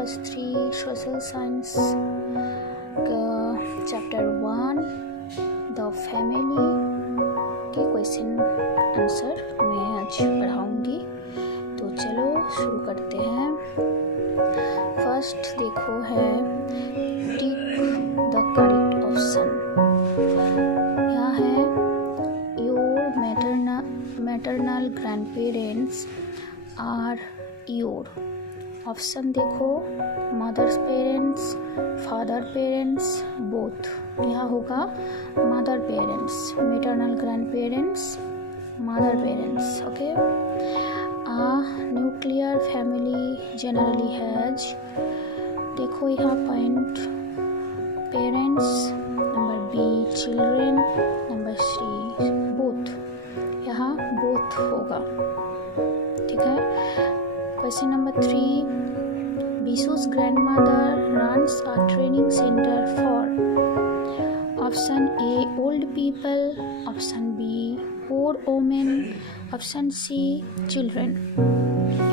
+3 social science का chapter 1 the family के question answer मैं आज पढ़ाऊँगी। तो चलो शुरू करते हैं। फर्स्ट देखो है टिक द करेक्ट ऑप्शन। यहाँ है your maternal grand parents are your. Option देखो mothers parents, father parents, both. यहाँ होगा mother parents, maternal grand parents, mother parents. Okay. Nuclear family generally has, देखो यहाँ point parents, number B children, number C both. यहाँ both होगा, ठीक है। Question number 3, Bishu's grandmother runs a training center for option A old people, option B poor women, option C children।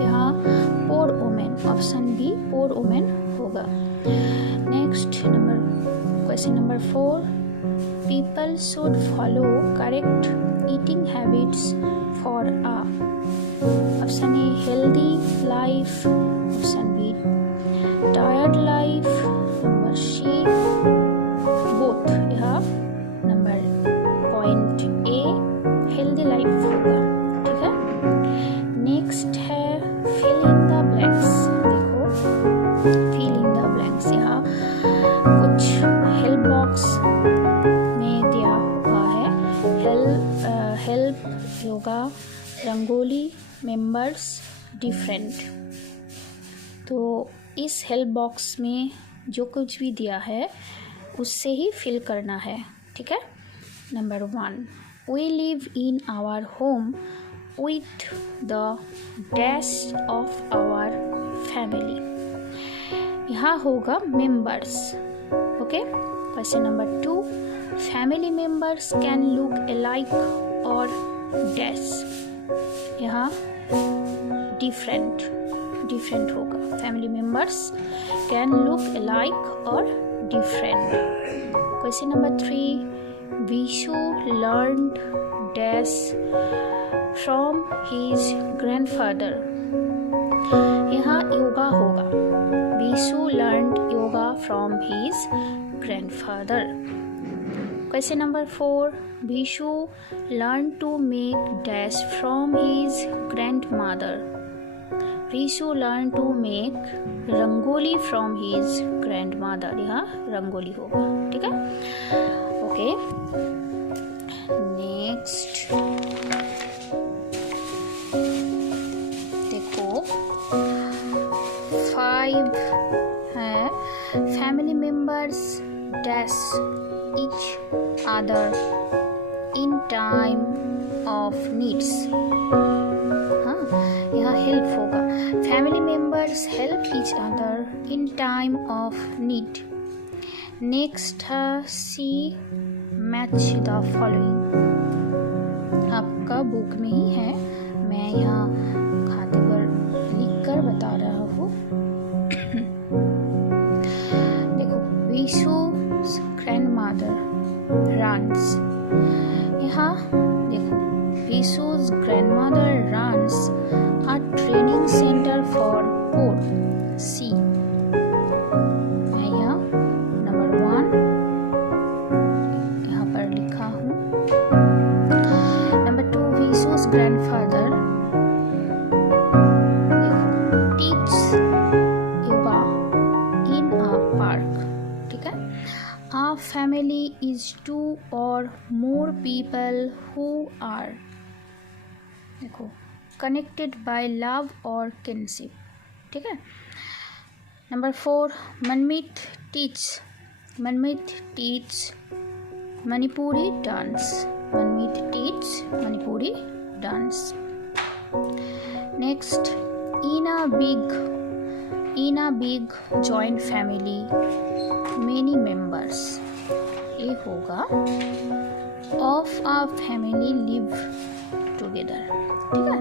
यहाँ poor women, option B poor women होगा। Next question number 4, people should follow correct eating habits for a option A healthy life, option B tired life, number C both। यहाँ number point A healthy life होगा, ठीक है। Next है fill in the blanks. देखो fill in the blanks, यहाँ कुछ help box में दिया हुआ है। Help yoga, rangoli, members, different. तो इस हेल्प बॉक्स में जो कुछ भी दिया है उससे ही फिल करना है, ठीक है। Number 1, we live in our home with the dash of our family. यहाँ होगा members, okay. Question number 2, family members can look alike और डैश। यहाँ डिफरेंट होगा। Family members can look alike और different. Question number 3, Vishu learned dash from his grandfather. यहाँ yoga होगा। Vishu learned yoga from his grandfather. Question number 4, Vishu learn to make dash from his grandmother. Vishu learn to make rangoli from his grandmother. यहाँ रंगोली होगा, ठीक है। Okay. Next देखो 5 है family members dash each other in time of needs। हाँ, यहाँ help होगा। Family members help each other in time of need। Next है सी मैच द फॉलोइंग। आपका बुक में ही है, मैं यहाँ खाते पर लिख कर बता रहा हूँ। देखो विशु grandmother runs। यहाँ देखो विशु's grandmother runs a training center for poor। C मैं यहाँ नंबर 1 यहाँ पर लिखा हूँ। Number 2, विशु's grandfather teaches yoga in a park, ठीक है। A family is 2 or more people who are देखो connected by love or kinship, ठीक है। Number 4, Manmeet teach Manipuri dance. Manmeet teach Manipuri dance. Next in a big joint family many members। ये होगा of a family live together, ठीक है।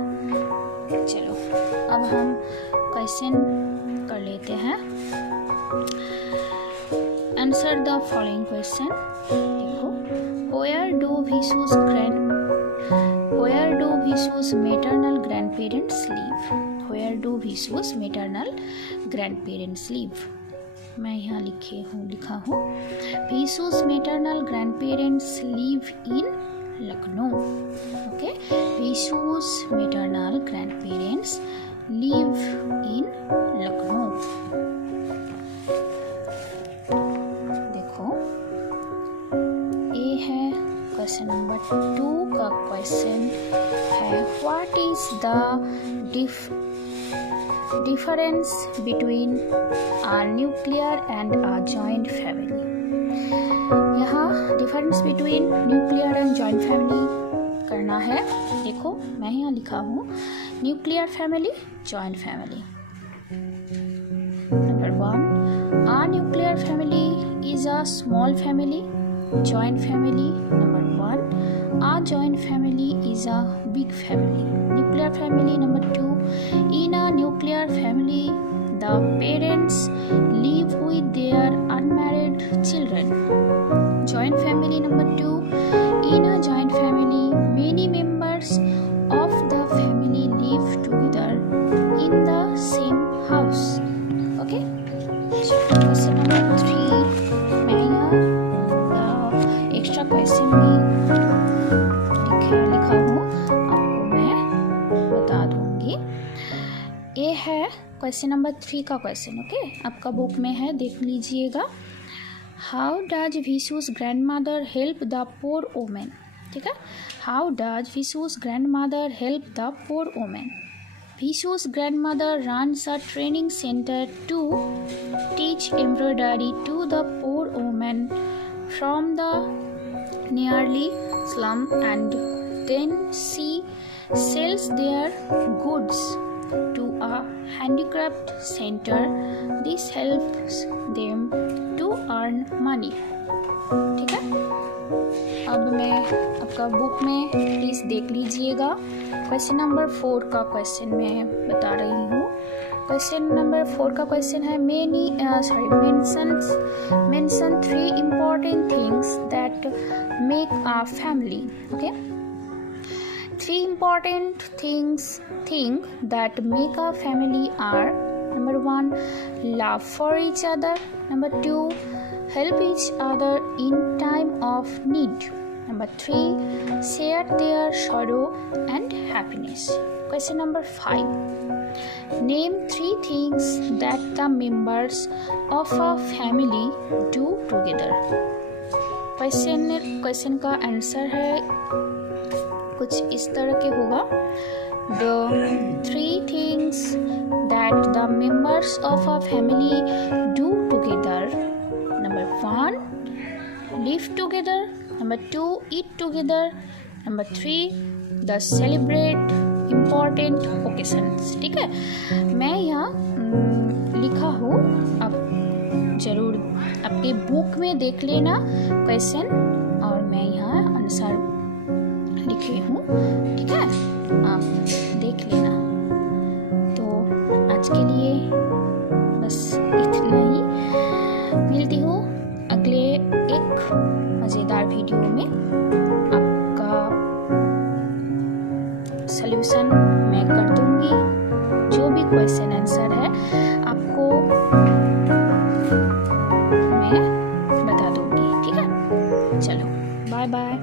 चलो अब हम क्वेश्चन कर लेते हैं। Answer the following question. देखो, where do Vishu's maternal grand parents live. Where do Vishu's maternal grand parents live. मैं यहाँ लिखा हूँ Vishu's maternal grand parents live in Lucknow. Okay, Vishu's maternal grand parents live in Lucknow. देखो, ये है क्वेश्चन नंबर 2 का क्वेश्चन है, what is the difference between a nuclear and a joint family। यहाँ difference between nuclear and joint family करना है। देखो, मैं यहाँ लिखा हूँ nuclear family, joint family. Number 1, a nuclear family is a small family, joint family। Number 1, a joint family is a big family, nuclear family। Number 2, in a nuclear family the parents live with their unmarried children, joint family। number 2, in a joint family many members of the family live together in the same house। okay, question number 3 मैं यहाँ extra question भी लिखा हूँ, आपको मैं बता दूंगी। ये है क्वेश्चन नंबर 3 का क्वेश्चन। ओके, आपका बुक में है, देख लीजिएगा। How does Vishu's grand mother help the poor women. ठीक है, how does Vishu's grand mother help the poor women. Vishu's grand mother runs a training centre to teach embroidery to the poor women from the nearly slum and then she sells their goods to a handicraft center। This helps them to earn money। ठीक है, अब मैं आपका book में please देख लीजिएगा। Question number 4 का question मैं बता रही हूँ। क्वेश्चन नंबर 4 का क्वेश्चन है, mention 3 important things that make a family। okay, 3 important things that make a family are, number 1, love for each other। number 2, help each other in time of need। number 3, share their sorrow and happiness। question number 5, name 3 things that the members of a family do together। Question का answer है कुछ इस तरह के होगा, the 3 things that the members of a family do together। number 1, live together। number 2, eat together। number 3, the celebrate important occasions। ठीक है, मैं यहाँ लिखा हूँ, आप जरूर आपके बुक में देख लेना क्वेश्चन, और मैं यहाँ आंसर लिखी हूँ। ठीक है, आप देख लेना। तो आज के लिए बस इतना ही, मिलती हूँ अगले एक मज़ेदार वीडियो में। आपका सॉल्यूशन मैं कर दूंगी, जो भी क्वेश्चन आंसर है आपको मैं बता दूंगी। ठीक है, चलो बाय बाय।